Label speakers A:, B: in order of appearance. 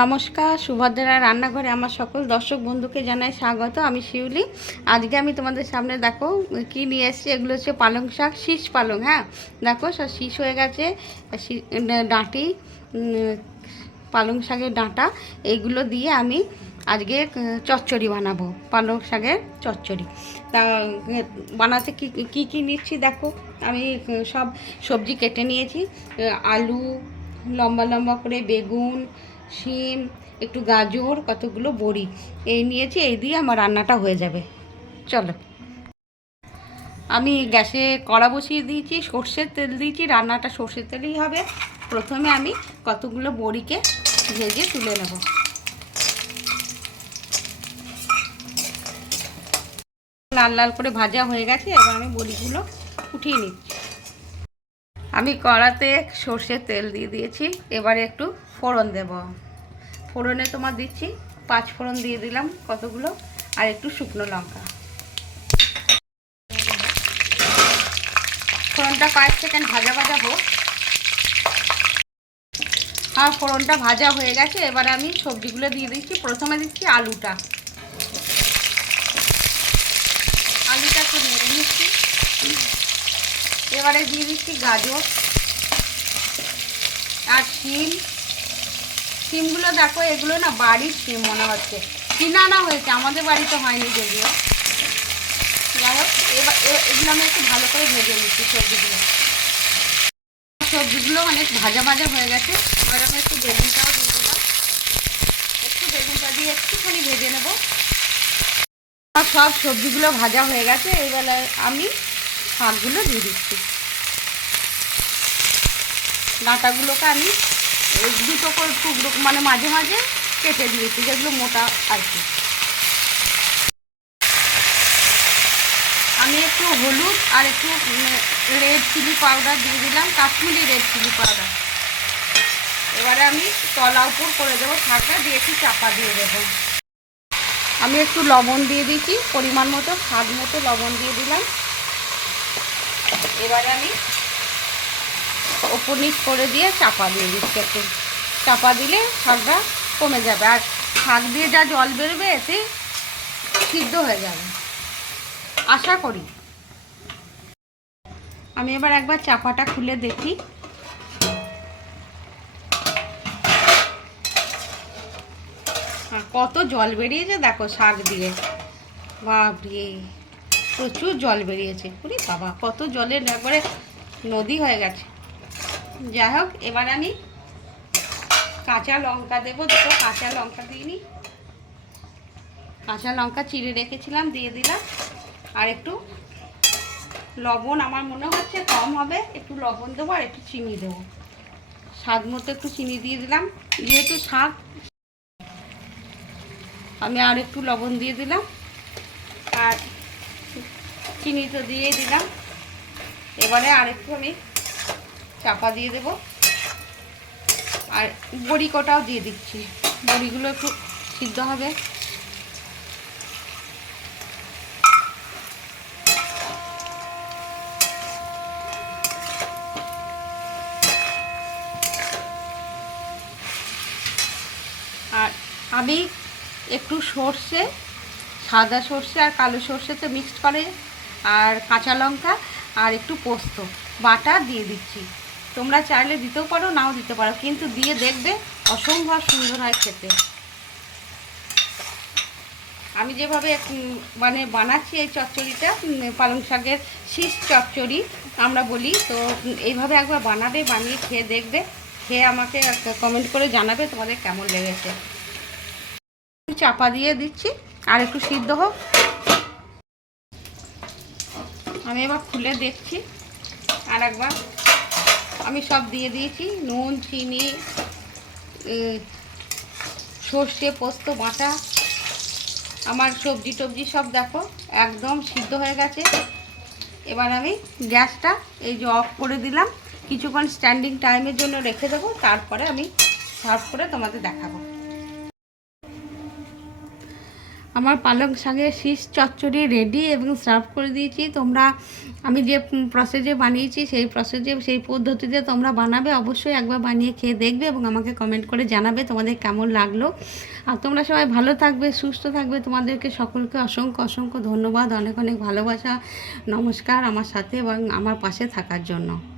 A: নমস্কার সুভদ্রা রান্নাঘরে আমার সকল দর্শক বন্ধুকে জানাই স্বাগত। আমি শিউলি। আজকে আমি তোমাদের সামনে দেখো কি নিয়ে এসেছি। এগুলো হচ্ছে পালং শাক, শীষ পালং হ্যাঁ? দেখো, সব শীষ হয়ে গেছে। ডাঁটি পালং শাকের ডাঁটা এইগুলো দিয়ে আমি আজকে চচ্চড়ি বানাবো, পালং শাকের চচ্চড়ি। তা বানাতে কি কি নিচ্ছি দেখো। আমি সব সবজি কেটে নিয়েছি। আলু, লম্বা লম্বা করে বেগুন শিম, একটু গাজর, কতগুলো বড়ি। এই নিয়েছি, এই দিয়ে আমার রান্নাটা হয়ে যাবে। চলো। আমি গ্যাসে কড়া বসিয়ে দিয়েছি, সর্ষের তেল দিয়েছি, রান্নাটা সর্ষের তেলেই হবে। প্রথমে আমি কতগুলো বড়িকে ভেজে তুলে নেব। লাল লাল করে ভাজা হয়ে গেছে, এবার আমি বড়িগুলো উঠিয়ে নিচ্ছি। আমি কড়াতে সর্ষের তেল দিয়ে দিয়েছি, এবারে একটু ফোড়ন দেব। ফোড়নে তোমার দিচ্ছি পাঁচ ফোড়ন দিয়ে দিলাম কতগুলো, আর একটু শুকনো লঙ্কা। ফোড়নটা কয়েক সেকেন্ড ভাজা ভাজা হোক। আর ফোড়নটা ভাজা হয়ে গেছে, এবারে আমি সবজিগুলো দিয়ে দিচ্ছি। প্রথমে দিচ্ছি আলুটা। আলুটা একটু নেড়ে নিচ্ছি। এবারে দিয়ে দিচ্ছি গাজর আর শিম। শিমগুলো দেখো, এগুলো না বাড়ির শিম মনে হচ্ছে। কিনা আনা হয়েছে, আমাদের বাড়িতে হয়নি যদিও। যাই হোক এগুলো আমি একটু ভালো করে ভেজে নিচ্ছি সবজিগুলো। সবজিগুলো অনেক ভাজা ভাজা হয়ে গেছে। এবার আমি একটু বেগুনটাও দিয়ে দিলাম। একটু বেগুনটা দিয়ে একটুখানি ভেজে নেব। আর সব সবজিগুলো ভাজা হয়ে গেছে। এই বেলায় আমি শাকগুলো দিয়ে দিচ্ছি। ডাঁটাগুলোকে আমি দুটো করে টুকরো মানে মাঝে মাঝে কেটে দিয়েছি, যেগুলো মোটা আর কি। আমি একটু হলুদ আর একটু রেড চিলি পাউডার দিয়ে দিলাম, কাশ্মীরি রেড চিলি পাউডার এবারে আমি তলা উপর করে দেবো শাকটা দিয়ে একটু চাপা দিয়ে দেবো। আমি একটু লবণ দিয়ে দিয়েছি, পরিমাণ মতো, স্বাদ মতো লবণ দিয়ে দিলাম। এবারে আমি ওপর নিচ করে দিয়ে চাপা দিয়ে দিচ্ছি চাপা দিলে শাকটা কমে যাবে। আর শাক দিয়ে যা জল বেরোবে, এতে সিদ্ধ হয়ে যাবে। আশা করি। আমি এবার একবার চাপাটা খুলে দেখি। কত জল বেরিয়েছে, দেখো শাক দিয়ে। বাপরে, প্রচুর জল বেরিয়েছে। উরি বাবা, কত জলের একবারে নদী হয়ে গেছে। যাই হোক, এবার আমি কাঁচা লঙ্কা দেবো, দুটো কাঁচা লঙ্কা দিয়ে নিই কাঁচা লঙ্কা চিড়ে রেখেছিলাম, দিয়ে দিলাম। আর একটু লবণ, আমার মনে হচ্ছে কম হবে, একটু লবণ দেবো আর একটু চিনি দেবো। স্বাদ মতো একটু চিনি দিয়ে দিলাম, যেহেতু শাক আমি আর একটু লবণ দিয়ে দিলাম। আর চিনি তো দিয়ে দিলাম। এবারে আর একটু আমি চাপা দিয়ে দেব। আর বড়ি কটাও দিয়ে দিচ্ছি। বড়িগুলো একটু সিদ্ধ হবে। আর আমি একটু সর্ষে, সাদা সর্ষে আর কালো সর্ষেতে মিক্সড করে, আর কাঁচা লঙ্কা আর একটু পোস্ত, বাটা দিয়ে দিচ্ছি। তোমরা চাইলে দিতেও পারো, নাও দিতে পারো, কিন্তু দিয়ে দেখবে অসম্ভব সুন্দর হয় খেতে। আমি যেভাবে মানে বানাচ্ছি এই চচ্চড়িটা পালং শাকের শীষ চচ্চড়ি, আমরা বলি, তো এইভাবে একবার বানাবে, বানিয়ে খেয়ে দেখবে, খেয়ে আমাকে কমেন্ট করে জানাবে তোমাদের কেমন লেগেছে। চাপা দিয়ে দিচ্ছি, আর একটু সিদ্ধ হোক। আমি এবার খুলে দেখছি, আর একবার আমি সব দিয়ে দিয়েছি। নুন, চিনি সর্ষে, পোস্ত, বাটা। আমার সবজি টবজি সব দেখো, একদম সিদ্ধ হয়ে গেছে। এবার আমি গ্যাসটা এই যে অফ করে দিলাম। কিছুক্ষণ স্ট্যান্ডিং টাইমের জন্য রেখে দেবো। তারপরে আমি সার্ভ করে তোমাদের দেখাবো। আমার পালং শাকের শীষ চচ্চড়ি রেডি এবং সার্ভ করে দিয়েছি। তোমরা, আমি যে প্রসেসে বানিয়েছি, সেই প্রসেসে সেই পদ্ধতিতে তোমরা বানাবে, অবশ্যই একবার বানিয়ে খেয়ে দেখবে এবং আমাকে কমেন্ট করে জানাবে তোমাদের কেমন লাগল। আর তোমরা সবাই ভালো থাকবে, সুস্থ থাকবে। তোমাদেরকে সকলকে অসংখ্য অসংখ্য ধন্যবাদ, অনেক অনেক ভালোবাসা, নমস্কার আমার সাথে এবং আমার পাশে থাকার জন্য।